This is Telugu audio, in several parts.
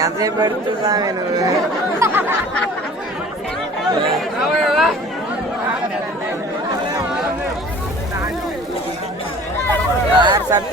ఎంతసేపు పెడుతున్నా నువ్వు సార్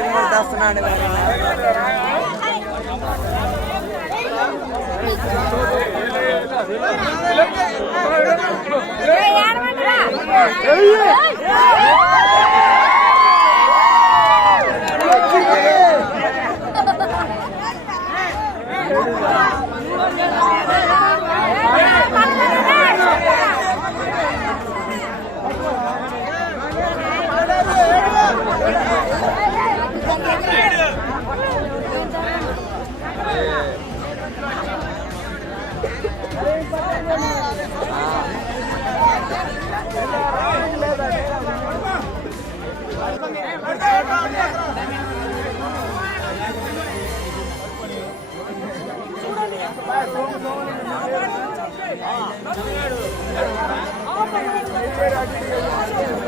సత్యం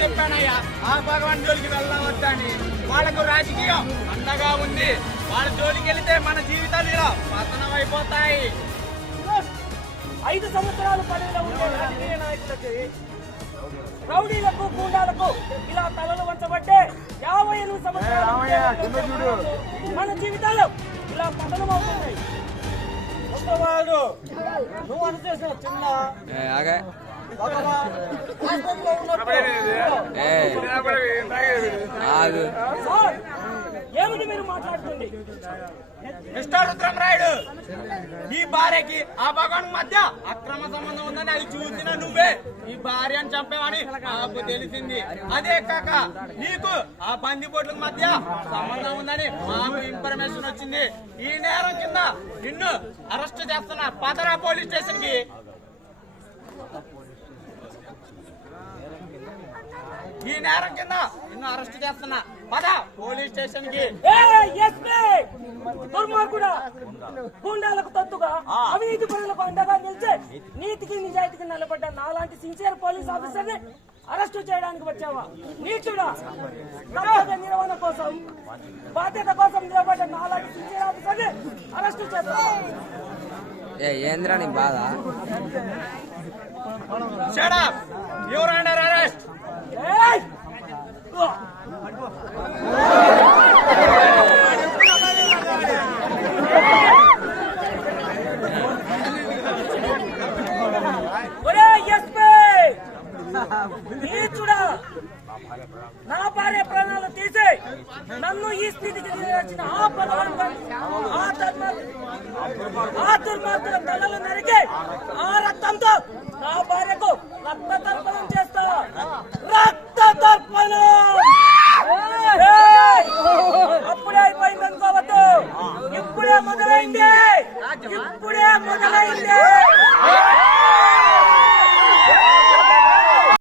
చెప్పానయ్యా ఆ భగవాన్ జోలికి వెళ్ళవద్దని వాళ్ళకు రాజకీయం అండగా ఉంది వాళ్ళ జోలికి వెళితే మన జీవితాలు ఇలా పతనం అయిపోతాయి ఐదు సంవత్సరాలు పదవిలో ఉండే రాజకీయ నాయకులకి రౌడీలకు గూండాలకు ఇలా తలలు వంచబట్టే యాభై ఎనిమిది సంవత్సరాలు మన జీవితాలు ఇలా పతనం అవుతున్నాయి కొత్తవాడు నువ్వు అనుచేసిన చిన్న. ఏమిటి? మీరు మాట్లాడుతుంది మిస్టర్ రుద్రమరాయుడు నీ భార్యకి ఆ భగవాన్ మధ్య అక్రమ సంబంధం ఉందని అది చూసిన నువ్వే ఈ భార్యను చంపావని నాకు తెలిసింది. అదే కాక నీకు ఆ బందిపోట్ల మధ్య సంబంధం ఉందని మాకు ఇన్ఫర్మేషన్ వచ్చింది. ఈ నేరం కింద నిన్ను అరెస్ట్ చేస్తున్న పదరా పోలీస్ స్టేషన్కి ఈ నేరం కింద నిన్ను అరెస్ట్ చేస్తున్నా పద పోలీస్ స్టేషన్కి! దుర్మార్గుడా! గుండాలకు తత్తుగా అవినీతి పనులకు అండగా నిలిచే నీతికి నిజాయితీకి నిలబడ్డ నాలాంటి సిన్సియర్ పోలీస్ ఆఫీసర్ని అరెస్టు చేయడానికి వచ్చావా? నీచుడా! కర్తవ్య నిర్వహణ కోసం బాధ్యత కోసం నిలబడ్డ నాలాంటి సిన్సియర్ ఆఫీసర్ని అరెస్టు చేస్తావా? ఏంద్రా నీ బాధ? Up! నీచుడా! నా భార్య ప్రాణాలు తీసి! నన్ను ఈ స్థితికి తీసుకొచ్చిన ఆ బలవంతం ఆ దుర్మార్గుల తలలు నరికి ఆ రక్తంతో నా భార్యకు రక్త తర్పణం చేస్తా! రక్త తర్పణం అప్పుడే అయిపోయింది అనుకోవద్దు! ఇప్పుడే మొదలైంది! ఇప్పుడే మొదలైంది!